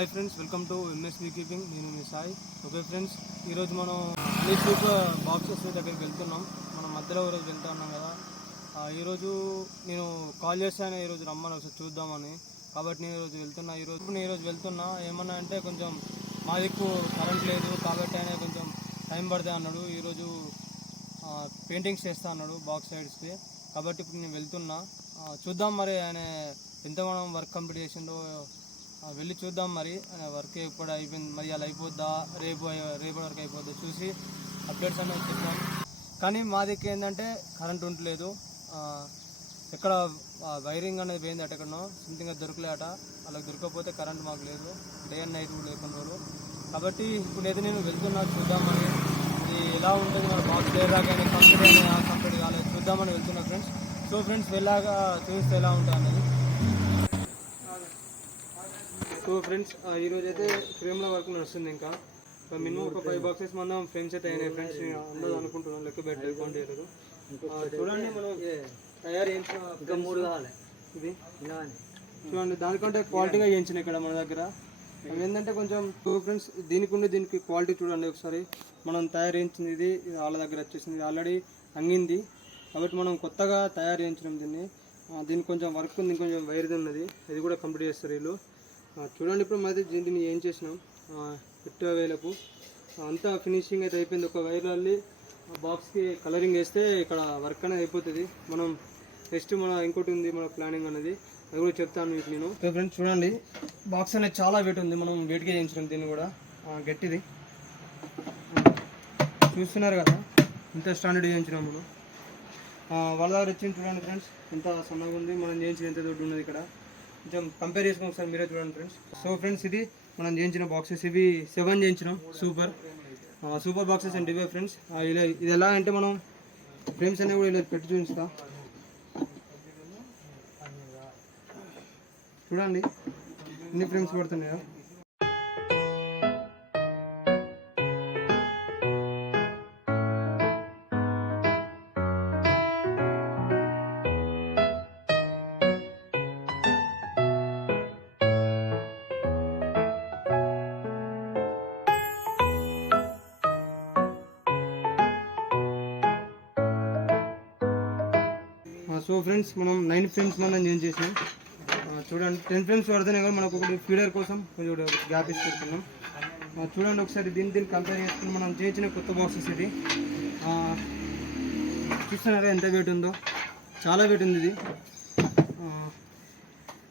Hi friends, welcome to MSB keeping. నేను మీ Sai. Okay friends, ఈరోజు మనం అన్ని సూపర్ బాక్సెస్ దగ్గరికి వెళ్తున్నాం. మనం మధ్యలో ఈరోజు వెళ్తా ఉన్నాం కదా. ఈరోజు నేను కాల్ చేశాను ఈరోజు రమ్మని ఒకసారి చూద్దామని. కాబట్టి నేను ఈరోజు వెళ్తున్నా. ఏమన్నా అంటే కొంచెం మా దిక్కు కరెంట్ లేదు కాబట్టి ఆయన కొంచెం టైం పడుతుంది అన్నాడు. ఈరోజు పెయింటింగ్స్ చేస్తా అన్నాడు బాక్స్ సైడ్స్కి. కాబట్టి ఇప్పుడు నేను వెళ్తున్నా. చూద్దాం మరి ఆయన ఎంత మనం వర్క్ కంప్లీట్ చేసిండో వెళ్ళి చూద్దాం. మరి వర్క్ ఎప్పుడు అయిపోయింది, మరి అలా అయిపోద్దా, రేపు వరకు అయిపోద్దా చూసి అప్డేట్స్ అనేది చెప్తాం. కానీ మా దగ్గర ఏంటంటే కరెంట్ ఉండలేదు. ఎక్కడ వైరింగ్ అనేది పోయింది అట, ఎక్కడనో సంథింగ్ దొరకలేట. అలా దొరకకపోతే కరెంట్ మాకు లేదు, డే అండ్ నైట్ కూడా లేకుండా రోజు. కాబట్టి ఇప్పుడు అయితే నేను వెళ్తున్నా, చూద్దామని ఇది ఎలా ఉంటుంది. మన బాక్స్ లేదాకా కంప్లీట్ కాలేదు, చూద్దామని వెళ్తున్నా ఫ్రెండ్స్. సో ఫ్రెండ్స్ వెళ్ళాక చూస్తే ఎలా ఉంటుంది అనేది. సో ఫ్రెండ్స్, ఈరోజు అయితే ఫ్రేమ్లో వర్క్ నడుస్తుంది. ఇంకా మినిమం ఒక 5 బాక్సెస్ మనం ఫ్రేమ్స్ అయితే అయినాయి ఫ్రెండ్స్. అందరూ అనుకుంటున్నాం, లెక్క పెట్టలేదు, కౌంట్ చేయలేదు. చూడండి, మనం తయారు చేయించిన ఇంకా 3 కావాలి. ఇది చూడండి, దానికంటే క్వాలిటీగా చేయించిన ఇక్కడ మన దగ్గర. అవి ఏంటంటే కొంచెం ఫ్రెండ్స్, దీనికి క్వాలిటీ చూడండి ఒకసారి. మనం తయారు చేయించింది ఇది వాళ్ళ దగ్గర వచ్చేసింది, ఆల్రెడీ అంగింది. కాబట్టి మనం కొత్తగా తయారు చేయించినాం దీనికి కొంచెం వర్క్ ఉంది, కొంచెం వైర్ది ఉన్నది, అది కూడా కంప్లీట్ చేస్తారు వీళ్ళు. చూడండి, ఇప్పుడు మరి దీన్ని ఏం చేసినాం, 50,000కు అంతా ఫినిషింగ్ అయితే అయిపోయింది. ఒక వైర్లీ బాక్స్కి కలరింగ్ వేస్తే ఇక్కడ వర్క్ అనేది అయిపోతుంది. మనం నెక్స్ట్ ఇంకోటి ఉంది మన ప్లానింగ్ అనేది, అది కూడా చెప్తాను మీకు నేను. ఫ్రెండ్స్ చూడండి, బాక్స్ అనేది చాలా వెయిట్ ఉంది. మనం వెయిట్గా చేయించినాం దీన్ని కూడా, గట్టిది చూస్తున్నారు కదా, ఇంత స్టాండర్డ్ చేయించినాం మనం. వాళ్ళ దగ్గర వచ్చింది చూడండి ఫ్రెండ్స్, ఎంత సన్నగా ఉంది, మనం చేయించిన ఎంత దొడ్డు ఉన్నది. ఇక్కడ కొంచెం కంపేర్ చేసుకుని ఒకసారి మీరే చూడండి ఫ్రెండ్స్. సో ఫ్రెండ్స్, ఇది మనం చేయించిన బాక్సెస్, ఇవి 7 చేయించినాం సూపర్ బాక్సెస్ అండ్ ఇవే ఫ్రెండ్స్. ఇది ఎలా అంటే మనం ఫ్రేమ్స్ అనేవి కూడా ఇలా పెట్టి చూపిస్తా. చూడండి ఎన్ని ఫ్రేమ్స్ పడుతున్నాయో. సో ఫ్రెండ్స్, మనం 9 ఫ్రేమ్స్ మనం చేంజ్ చేసినాం. చూడండి, 10 ఫ్రేమ్స్ పడుతున్నాయి కదా. మనకు ఒకటి ఫీడర్ కోసం కొంచెం గ్యాప్ ఇచ్చి పెట్టుకున్నాం. చూడండి ఒకసారి దీన్ని కంపేర్ చేసుకుని మనం చేయించిన కొత్త బాక్సెస్. ఇది చూస్తున్నారా ఎంత వెయిట్ ఉందో, చాలా వెయిట్ ఉంది ఇది.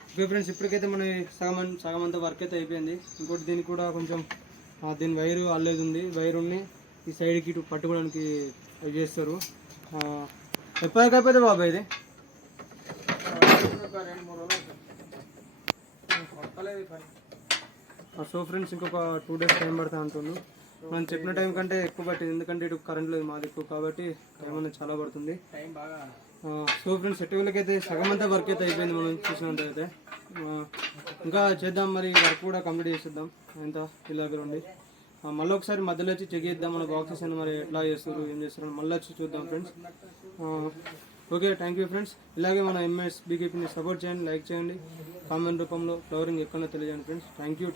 ఓకే ఫ్రెండ్స్, ఇప్పటికైతే మన సగం అంతా వర్క్ అయితే అయిపోయింది. ఇంకోటి దీనికి కూడా కొంచెం దీని వైరు అల్లేది ఉంది. వైరుని ఈ సైడ్కి ఇటు పట్టుకోవడానికి అవి చేస్తారు. ఎప్పటికైపోతే బాబా ఇది సో ఫ్రెండ్స్, ఇంకొక 2 days టైం పడుతుంది అంటున్నాను. మనం చెప్పిన టైం కంటే ఎక్కువ పట్టింది, ఎందుకంటే ఇటు కరెంట్ లేదు మాది ఎక్కువ, కాబట్టి టైం అనేది చాలా పడుతుంది. సో ఫ్రెండ్స్, ఎటువలకైతే సగం అంతా వర్క్ అయితే అయిపోయింది మనం చూసినట్టయితే. ఇంకా చేద్దాం, మరి వర్క్ కూడా కంప్లీట్ చేసేద్దాం ఎంత ఇలా దగ్గర ఉండి. మళ్ళీ ఒకసారి మధ్యలో వచ్చి చెక్ చేద్దాం మన బాక్సెస్ అని, మరి ఎట్లా చేస్తారు ఏం చేస్తారు మళ్ళీ వచ్చి చూద్దాం friends. Okay, thank you friends. ఇలాగే మన ఎంఎస్బీ కీపింగ్ని సపోర్ట్ చేయండి, లైక్ చేయండి, కామెంట్ రూపంలో ఫ్లవరింగ్ ఎక్కడో తెలియజేయండి ఫ్రెండ్స్. Thank you.